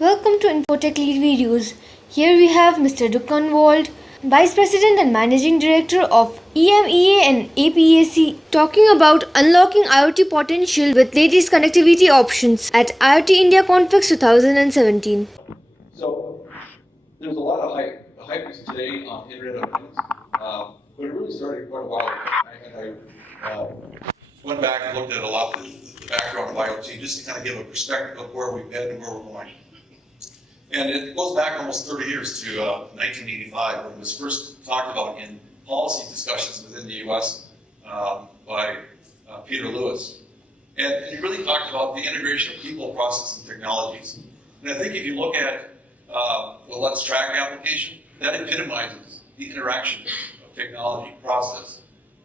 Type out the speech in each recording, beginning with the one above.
Welcome to Infotech Lead Videos. Here we have Mr. Ducane Wald, Vice President and Managing Director of EMEA and APAC, talking about unlocking IoT potential with latest connectivity options at IoT India Confex 2017. So there's a lot of hype. The hype is today on Internet of Things, but it really started quite a while ago. I went back and looked at a lot of the background of IoT just to kind of give a perspective of where we've been and where we're going. And it goes back almost 30 years to 1985 when it was first talked about in policy discussions within the US by Peter Lewis. And he really talked about the integration of people, process, and technologies. And I think if you look at the Let's Track application, that epitomizes the interaction of technology, process,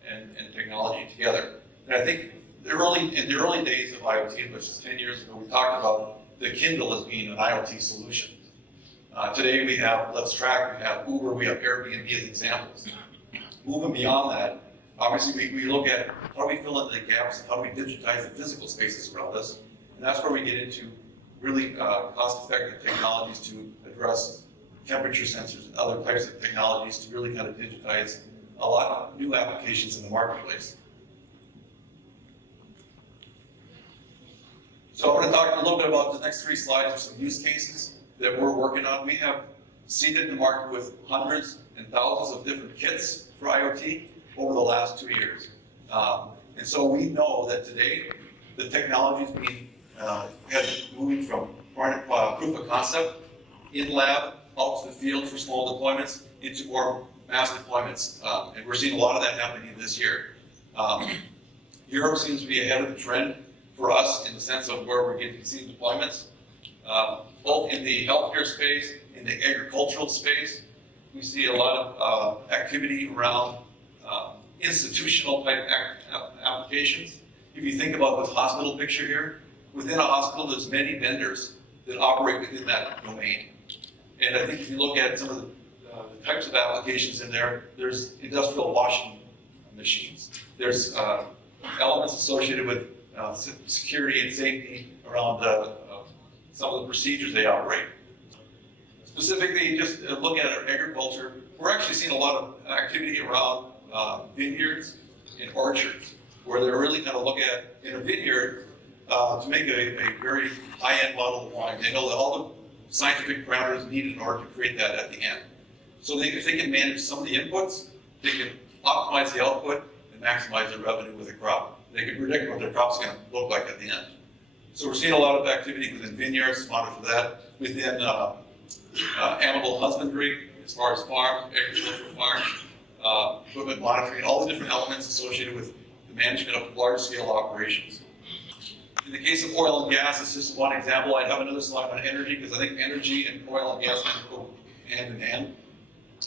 and technology together. And I think in the early days of IoT, which is 10 years ago, we talked about the Kindle as being an IoT solution. Today we have Let's Track, we have Uber, we have Airbnb as examples. Moving beyond that, obviously we look at how do we fill in the gaps, how do we digitize the physical spaces around us, and that's where we get into really cost-effective technologies to address temperature sensors and other types of technologies to really kind of digitize a lot of new applications in the marketplace. So I'm going to talk a little bit about the next 3 slides of some use cases that we're working on. We have seeded the market with hundreds and thousands of different kits for IoT over the last 2 years. And so we know that today the technology is being moving from proof of concept in lab out to the field for small deployments into more mass deployments. And we're seeing a lot of that happening this year. Europe seems to be ahead of the trend for us in the sense of where we're getting seeing deployments. Both in the healthcare space, in the agricultural space, we see a lot of activity around institutional type applications. If you think about this hospital picture here, within a hospital there's many vendors that operate within that domain. And I think if you look at some of the types of applications in there, there's industrial washing machines. There's elements associated with security and safety around some of the procedures they operate. Specifically, just looking at our agriculture, we're actually seeing a lot of activity around vineyards and orchards, where they're really kind of looking at, in a vineyard, to make a very high-end model of wine. They know that all the scientific parameters needed in order to create that at the end. So if they can manage some of the inputs, they can optimize the output and maximize their revenue with the crop. They can predict what their crop's going to look like at the end. So we're seeing a lot of activity within vineyards, monitor that, within animal husbandry, as far as farms, agricultural farms, equipment monitoring, all the different elements associated with the management of large-scale operations. In the case of oil and gas, it's just one example. I have another slide on energy, because I think energy and oil and gas kind of go hand in hand.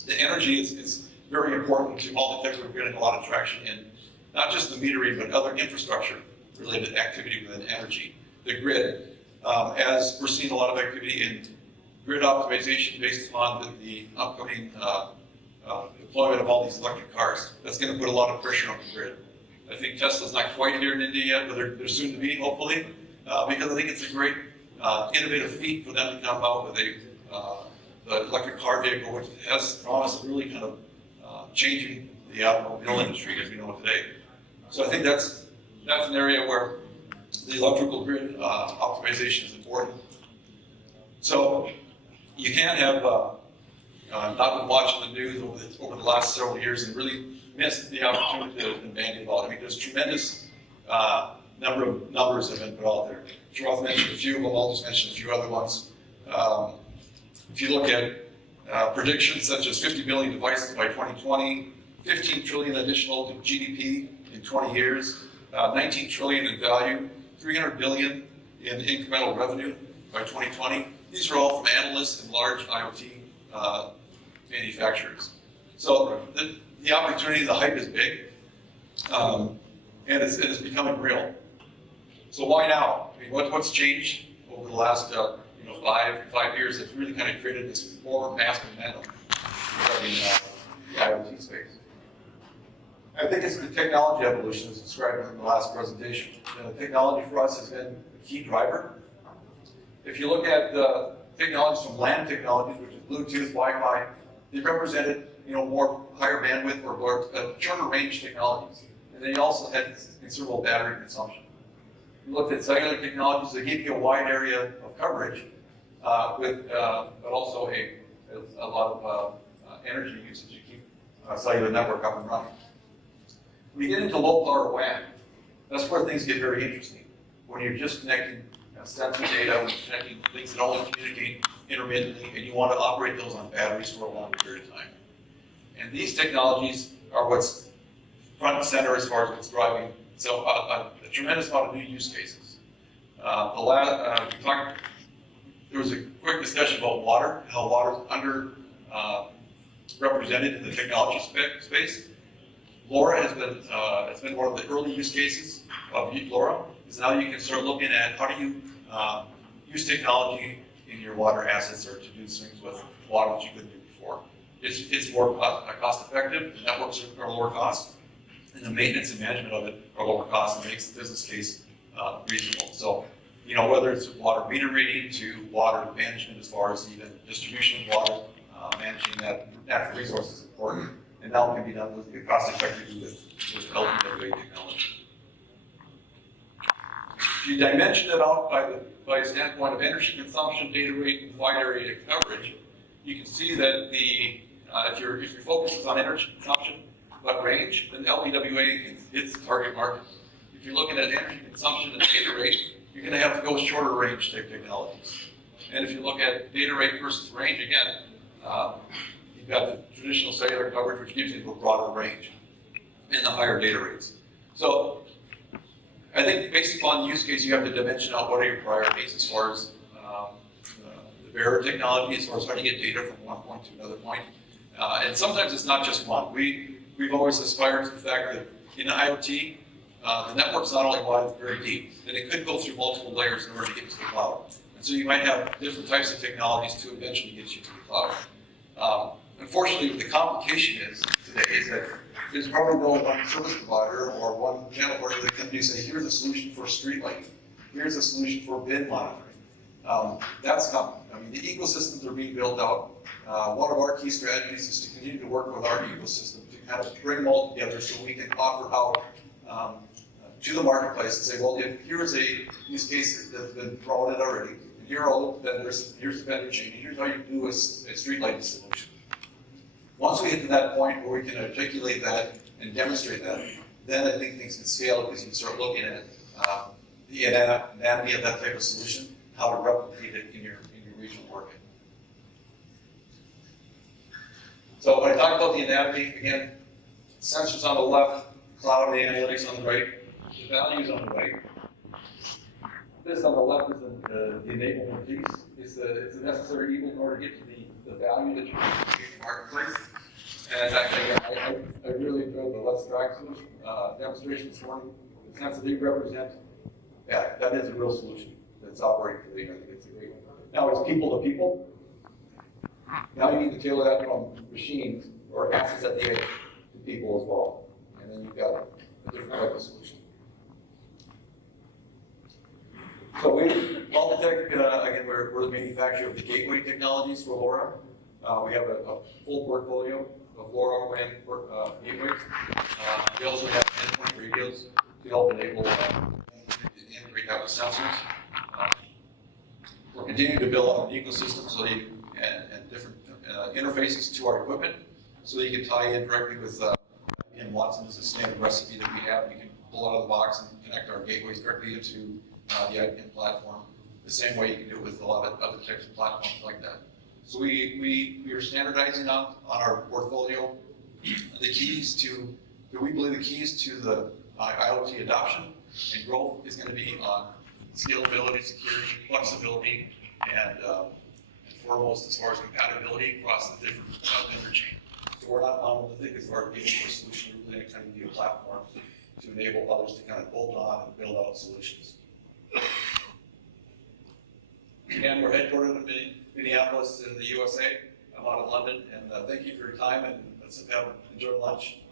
The energy is very important to Multitech. We're getting a lot of traction in not just the metering, but other infrastructure-related activity within energy. The grid, as we're seeing a lot of activity in grid optimization based upon the upcoming deployment of all these electric cars. That's going to put a lot of pressure on the grid. I think Tesla's not quite here in India yet, but they're soon to be, hopefully, because I think it's a great innovative feat for them to come out with the electric car vehicle, which has the promise of really kind of changing the automobile industry as we know it today. So I think that's an area where the electrical grid optimization is important. So you can't have not been watching the news over the last several years and really missed the opportunity to demand about. I mean, there's tremendous numbers that have been put out there. Sharath mentioned a few of them. I'll just mention a few other ones. If you look at predictions such as 50 billion devices by 2020, 15 trillion additional to GDP in 20 years, 19 trillion in value, 300 billion in incremental revenue by 2020. These are all from analysts and large IoT manufacturers. So the opportunity, the hype is big, and it's becoming real. So why now? I mean, what's changed over the last 5 years that's really kind of created this more mass momentum in the IoT space? I think it's the technology evolution as described in the last presentation. The technology for us has been a key driver. If you look at technologies from LAN technologies, which is Bluetooth, Wi-Fi. They represented, more higher bandwidth or shorter range technologies. And then you also had considerable battery consumption. You looked at cellular technologies that gave you a wide area of coverage, but also a lot of energy usage to keep a cellular network up and running. When you get into low power WAN, that's where things get very interesting. When you're just connecting sensor data, when you're connecting things that only communicate intermittently, and you want to operate those on batteries for a long period of time. And these technologies are what's front and center as far as what's driving a tremendous amount of new use cases. There was a quick discussion about water, how water is under represented in the technology space. LoRa has been one of the early use cases of LoRa. Is now you can start looking at how do you use technology in your water assets or to do things with water that you couldn't do before. It's more cost effective, the networks are lower cost, and the maintenance and management of it are lower cost, and makes the business case reasonable. So, whether it's water meter reading to water management as far as even distribution of water, managing that natural resource is important, and now it can be done with cost effectively with LPWA technology. If you dimension it out by a standpoint of energy consumption, data rate, and wide area coverage, you can see that if your focus is on energy consumption but range, then LPWA hits the target market. If you're looking at energy consumption and data rate, you're going to have to go with shorter range type technologies. And if you look at data rate versus range, again, you've got the traditional cellular coverage, which gives you a broader range and the higher data rates. So I think based upon the use case, you have to dimension out what are your priorities as far as the bearer technology, as far as how to get data from one point to another point. And sometimes it's not just one. We've always aspired to the fact that in IoT, the network's not only wide, it's very deep, and it could go through multiple layers in order to get to the cloud. And so you might have different types of technologies to eventually get you to the cloud. Unfortunately, what the complication is today is that there's probably no one service provider or one channel partner that can say, here's a solution for street lighting, here's a solution for bin monitoring. That's coming. I mean, the ecosystems are being built out. One of our key strategies is to continue to work with our ecosystem to kind of bring them all together so we can offer out to the marketplace and say, well, here's a use case that's been thrown in already, and here are all the vendors, here's the vendor chain, and here's how you do a street lighting solution. Once we get to that point where we can articulate that and demonstrate that, then I think things can scale because you can start looking at the anatomy of that type of solution, how to replicate it in your regional market. So when I talk about the anatomy, again, sensors on the left, cloud and analytics on the right, the values on the right. This on the left is the enablement piece. It's the necessary evil in order to get to the value that you can create in the marketplace. And I really enjoyed the Let's Drive demonstration this morning. The sense that they represent, that is a real solution that's operating today. I think it's a great one. Now it's people to people. Now you need to tailor that from machines or assets at the edge to people as well. And then you've got a different type of solution. So Multitech, again, we're the manufacturer of the gateway technologies for LoRa. We have a full portfolio of LoRa WAN gateways. We also have endpoint radios to help enable integrate that with sensors. We're continuing to build out an ecosystem so and different interfaces to our equipment so that you can tie in directly with and Watson is a standard recipe that we have. You can pull out of the box and connect our gateways directly into the IPN platform. The same way you can do it with a lot of other types of platforms like that. So we are standardizing on our portfolio. The keys to, we believe the keys to the IoT adoption and growth is going to be on scalability, security, flexibility, and foremost as far as compatibility across the different vendor chain. So we're not monolithic as far as being a solution, we're really kind of be a platform to enable others to kind of bolt on and build out solutions. And we're headquartered in Minneapolis in the USA. I'm out of London, and thank you for your time, and let's enjoy lunch.